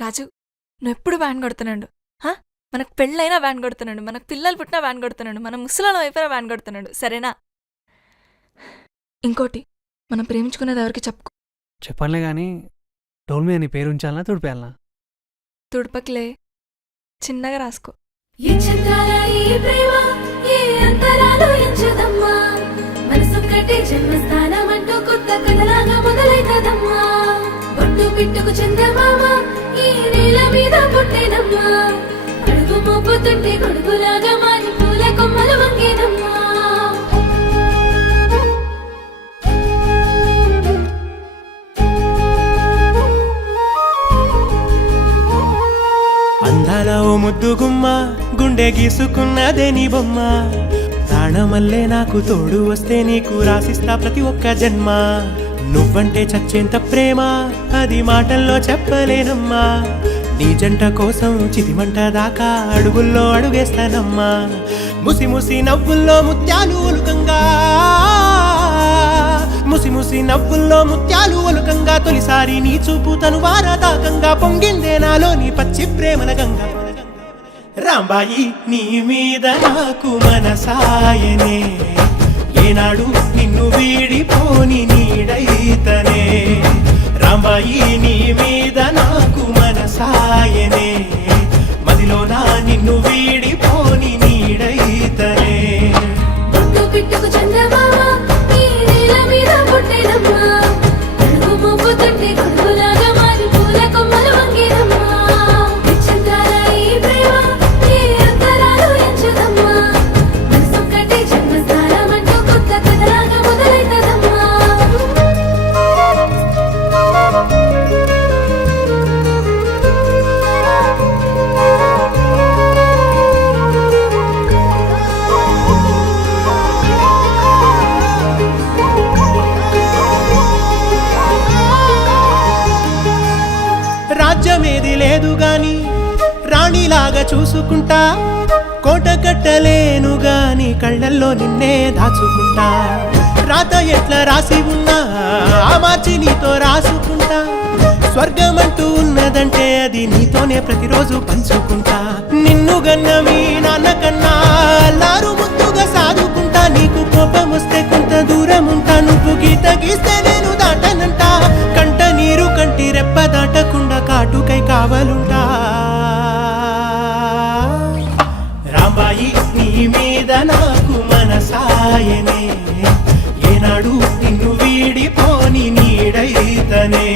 రాజు, నువ్వెప్పుడు వ్యాన్ కొడుతున్నాడు. మనకు పెళ్ళైనా వ్యాన్ కొడుతున్నాడు, మనకు పిల్లలు పుట్టినా వ్యాన్ కొడుతున్నాడు, మన ముసలాల వైపున వ్యాన్ కొడుతున్నాడు. సరేనా? ఇంకోటి, మనం ప్రేమించుకునేది ఎవరికి చెప్పుకో. చెప్పనులే కానీ డోల్ మీద నీ పేరు ఉంచాలనా తుడిపేయాలనా? తుడపకిలే, చిన్నగా రాసుకో. పిట్టుకు చందమామ ఈ నేల మీద పుట్టేనమ్మా, అడుగు మోపుతుంటే గొడుగులాగా మారి పూల కొమ్మలు వంగేనమ్మా. అందాల ఓ ముద్దు గుమ్మ, గుండె గీసుకున్నదే నీ బొమ్మ. ప్రాణమల్లే నాకు తోడు వస్తే నీకు రాసిస్తా ప్రతి ఒక్క జన్మ. నువ్వంటే చచ్చేంత ప్రేమ అది మాటల్లో చెప్పలేనమ్మా. నీ జంట కోసం చితిమంట దాకా అడుగుల్లో అడుగేస్తానమ్మా. ముసి ముసి నవ్వుల్లో ముత్యాలు ఒలుకంగా, ముసి ముసి నవ్వుల్లో ముత్యాలు ఒలుకంగా, తొలిసారి నీ చూపు తను వారదాకంగా పొంగిందే నాలో నీ పచ్చి ప్రేమల గంగా. రాంబాయి నీ మీద నాకు మనసాయనే, ఏనాడు నిన్ను వీడిపోని నీడైతనే. రాంబాయి నీ మీద నాకు మనసాయనే, మదిలోనా నిన్ను వీడిపోని నీడైతనే. పిట్టుకు చందమామ ఈ నేల మీద పుట్టేనమ్మా, అడుగు మోపుతుంటే గొడుగులాగా మారి పూల కొమ్మలు వంగేనమ్మా. రాజ్యమేది లేదు గాని రాణిలాగా చూసుకుంటా, కోట కట్టలేను గాని కళ్ళల్లో నిన్నే దాచుకుంటా. రాత ఎట్లా రాసి ఉన్నా ఆ మార్చి నీతో రాసుకుంటా. స్వర్గమంటూ ఉన్నదంటే అది నీతోనే ప్రతిరోజు పంచుకుంటా. నిన్ను గన్న మీ నాన్న కన్నా అల్లారు ముద్దుగా సాదుకుంటా. నీకు కోపం వస్తే కొంత దూరం ఉంటా, నువ్వు గీత గీస్తే నేను దాటనంటా. కంట నీరు కంటి రెప్ప దాటకుండా కాటుకై కావలుంటా. రాంబాయి నీ మీద నాకు మనసాయనే, ఏనాడు నిన్ను వీడిపోని నీడైతనే.